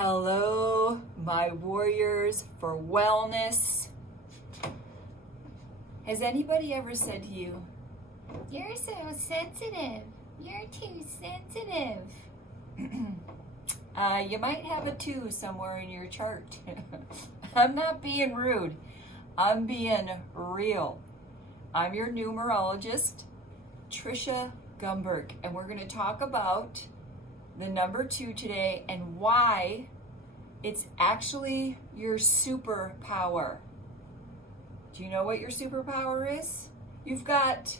Hello, my warriors for wellness. Has anybody ever said to you, "You're so sensitive. You're too sensitive"? You might have a 2 somewhere in your chart. I'm not being rude. I'm being real. I'm your numerologist, Trisha Gumberg, and we're going to talk about the number 2 today and why it's actually your superpower. Do you know what your superpower is? You've got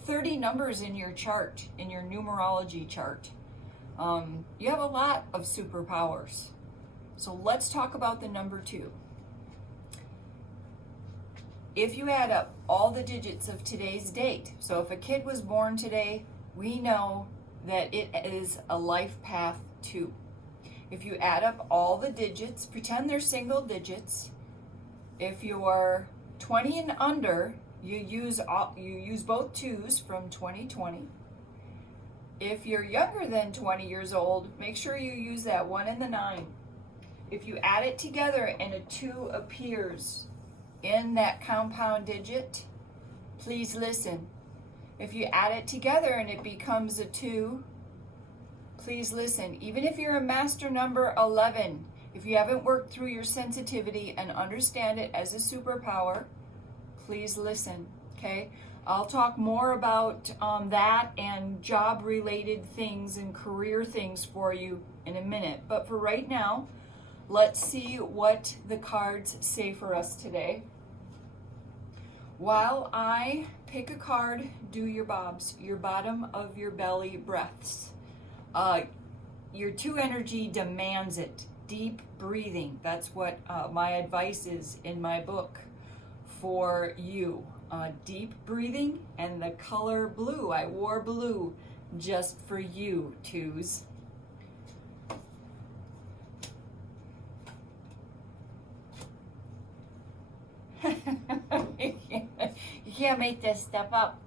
30 numbers in your chart, in your numerology chart. You have a lot of superpowers. So let's talk about the number 2. If you add up all the digits of today's date, so if a kid was born today, we know that it is a life path 2. If you add up all the digits, pretend they're single digits. If you're 20 and under, you use both 2s from 2020. If you're younger than 20 years old, make sure you use that 1 and the 9. If you add it together and a 2 appears in that compound digit, please listen. If you add it together and it becomes a 2, please listen. Even if you're a master number 11, if you haven't worked through your sensitivity and understand it as a superpower, please listen, okay? I'll talk more about that and job-related things and career things for you in a minute. But for right now, let's see what the cards say for us today. While I pick a card, do your bobs, your bottom of your belly breaths. Your 2 energy demands it. Deep breathing. That's what my advice is in my book for you. Deep breathing and the color blue. I wore blue just for you, 2s. You can't make this stuff up.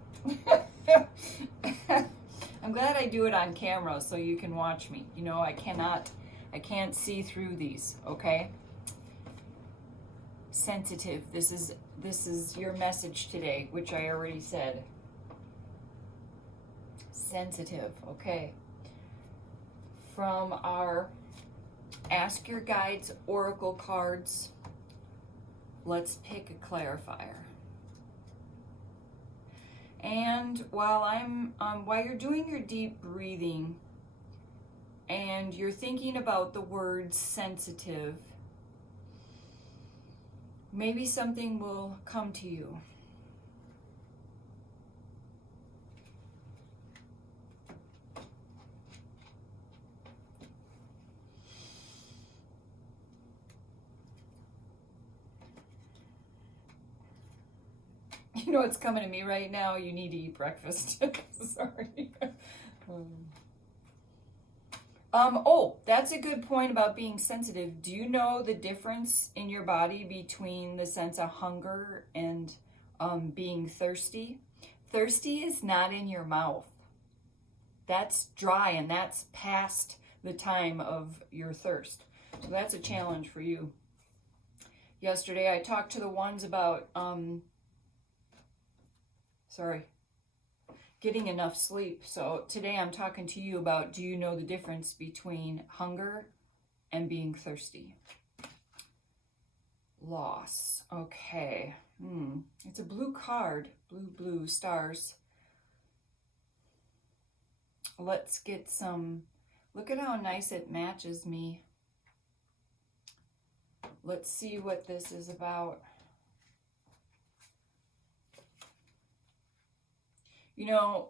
I'm glad I do it on camera so you can watch me. You know, I can't see through these, okay? Sensitive. This is your message today, which I already said. Sensitive, okay. From our Ask Your Guides Oracle cards, let's pick a clarifier. And while you're doing your deep breathing and you're thinking about the word sensitive, maybe something will come to you. You know what's coming to me right now? You need to eat breakfast. Sorry. Oh, that's a good point about being sensitive. Do you know the difference in your body between the sense of hunger and being thirsty? Thirsty is not in your mouth. That's dry and that's past the time of your thirst. So that's a challenge for you. Yesterday I talked to the ones about getting enough sleep. So today I'm talking to you about, do you know the difference between hunger and being thirsty? Loss. Okay. It's a blue card. Blue stars. Let's get some. Look at how nice it matches me. Let's see what this is about. You know,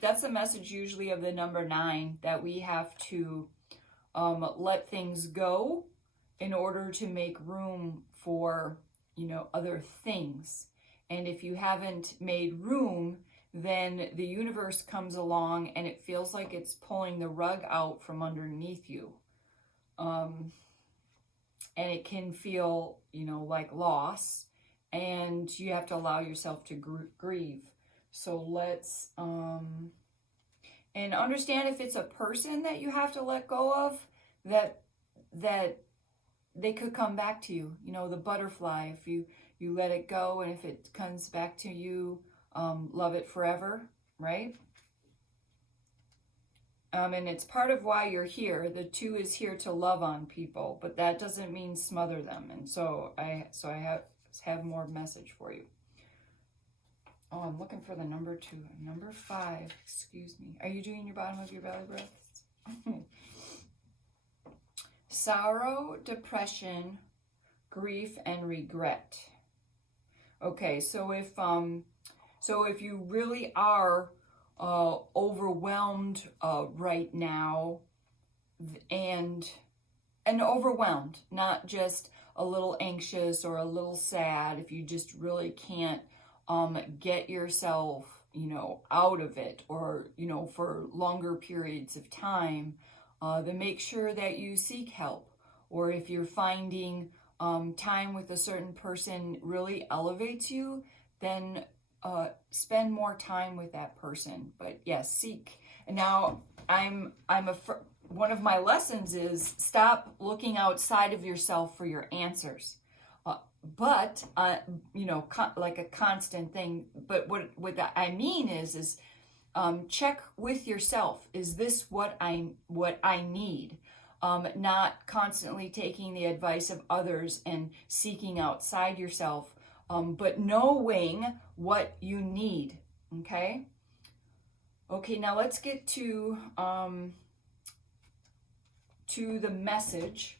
that's the message usually of the number 9, that we have to let things go in order to make room for, other things. And if you haven't made room, then the universe comes along and it feels like it's pulling the rug out from underneath you. And it can feel, like loss, and you have to allow yourself to grieve. So let's, and understand if it's a person that you have to let go of, that that they could come back to you. You know, the butterfly, if you let it go, and if it comes back to you, love it forever, right? And it's part of why you're here. The 2 is here to love on people, but that doesn't mean smother them. And so I have more message for you. Oh, I'm looking for the number 2. Number 5, excuse me. Are you doing your bottom of your belly breaths? Sorrow, depression, grief, and regret. Okay, so if you really are overwhelmed right now, and overwhelmed, not just a little anxious or a little sad, if you just really can't get yourself, out of it, or, for longer periods of time, then make sure that you seek help. Or if you're finding time with a certain person really elevates you, then spend more time with that person. But yes, seek. And now one of my lessons is stop looking outside of yourself for your answers. But like a constant thing. But what I mean is check with yourself. Is this what I need? Not constantly taking the advice of others and seeking outside yourself, but knowing what you need. Okay. Now let's get to the message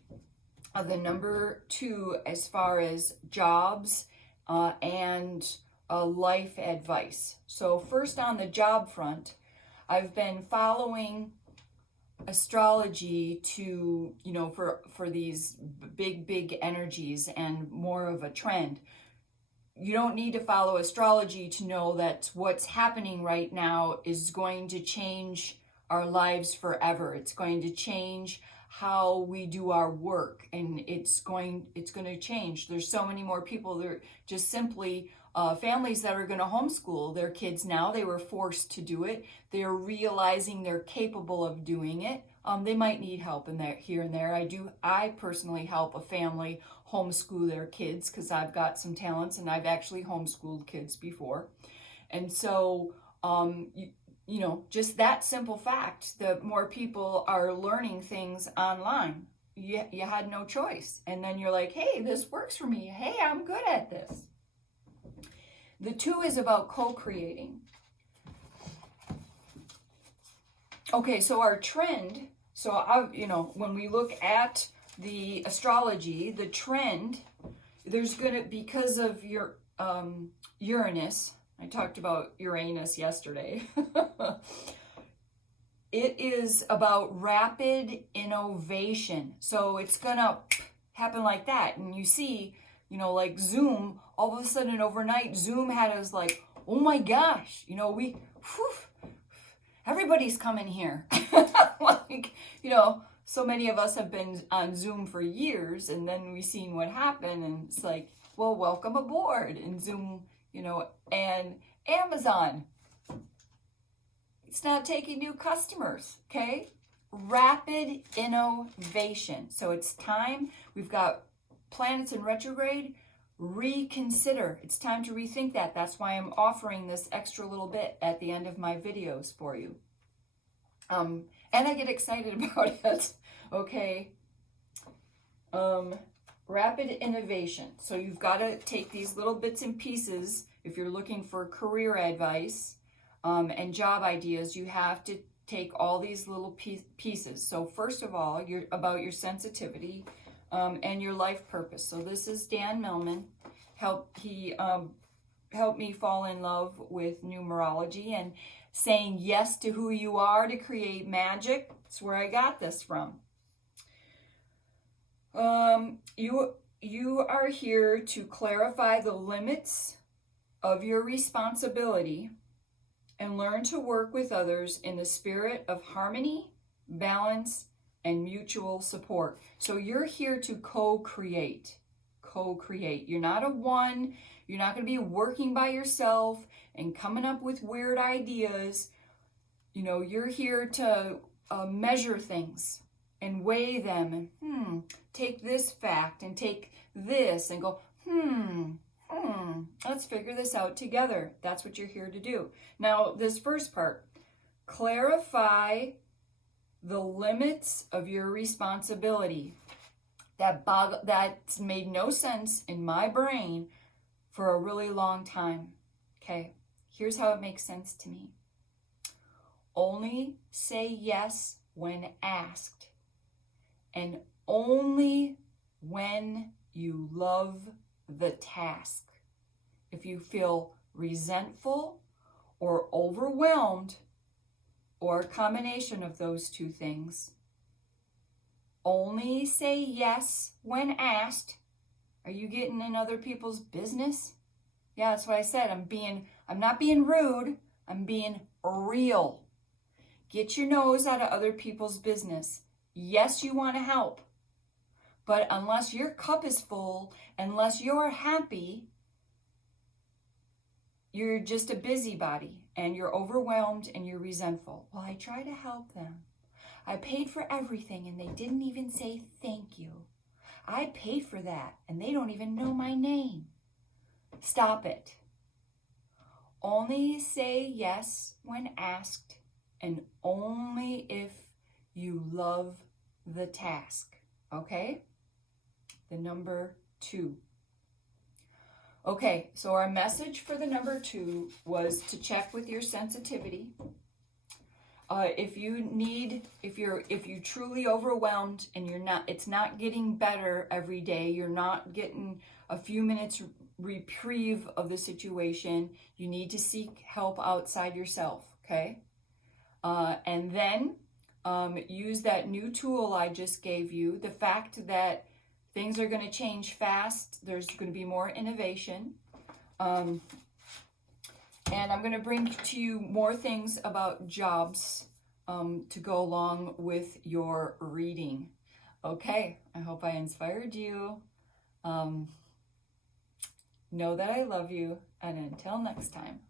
of the number 2 as far as jobs and life advice. So first, on the job front, I've been following astrology to, for these big energies and more of a trend. You don't need to follow astrology to know that what's happening right now is going to change our lives forever. It's going to change how we do our work, and it's going to change. There's so many more people. There just simply families that are going to homeschool their kids now. They were forced to do it. They're realizing they're capable of doing it. They might need help in there, here and there. I personally help a family homeschool their kids because I've got some talents, and I've actually homeschooled kids before. And so, just that simple fact, the more people are learning things online. You had no choice. And then you're like, hey, this works for me. Hey, I'm good at this. The 2 is about co-creating. Okay, so our trend, when we look at the astrology, the trend, there's going to, because of your Uranus, I talked about Uranus yesterday. It is about rapid innovation. So it's going to happen like that. And you see, like Zoom, all of a sudden overnight, Zoom had us like, oh my gosh, everybody's coming here. So many of us have been on Zoom for years, and then we've seen what happened, and it's like, well, welcome aboard. And Zoom, and Amazon, it's not taking new customers, okay? Rapid innovation. So it's time. We've got planets in retrograde. Reconsider. It's time to rethink that. That's why I'm offering this extra little bit at the end of my videos for you. And I get excited about it, okay? Rapid innovation. So you've got to take these little bits and pieces. If you're looking for career advice and job ideas, you have to take all these little pieces. So first of all, you're about your sensitivity and your life purpose. So this is Dan Millman. He helped me fall in love with numerology and saying yes to who you are to create magic. That's where I got this from. You are here to clarify the limits of your responsibility and learn to work with others in the spirit of harmony, balance, and mutual support. So you're here to co-create. You're not a one. You're not going to be working by yourself and coming up with weird ideas. You're here to measure things. and weigh them and take this fact and take this and go, let's figure this out together. That's what you're here to do. Now, this first part, clarify the limits of your responsibility. That's made no sense in my brain for a really long time. Okay, here's how it makes sense to me. Only say yes when asked, and only when you love the task. If you feel resentful or overwhelmed, or a combination of those two things, only say yes when asked. Are you getting in other people's business? Yeah, that's what I said. I'm not being rude. I'm being real. Get your nose out of other people's business. Yes, you want to help. But unless your cup is full, unless you're happy, you're just a busybody and you're overwhelmed and you're resentful. Well, I try to help them. I paid for everything and they didn't even say thank you. I paid for that and they don't even know my name. Stop it. Only say yes when asked, and only if you love the task. Okay? The number 2. Okay, so our message for the number 2 was to check with your sensitivity. If you're truly overwhelmed and it's not getting better every day, you're not getting a few minutes reprieve of the situation, you need to seek help outside yourself, okay? And then use that new tool I just gave you, the fact that things are going to change fast, there's going to be more innovation. And I'm going to bring to you more things about jobs to go along with your reading. Okay, I hope I inspired you. Know that I love you, and until next time.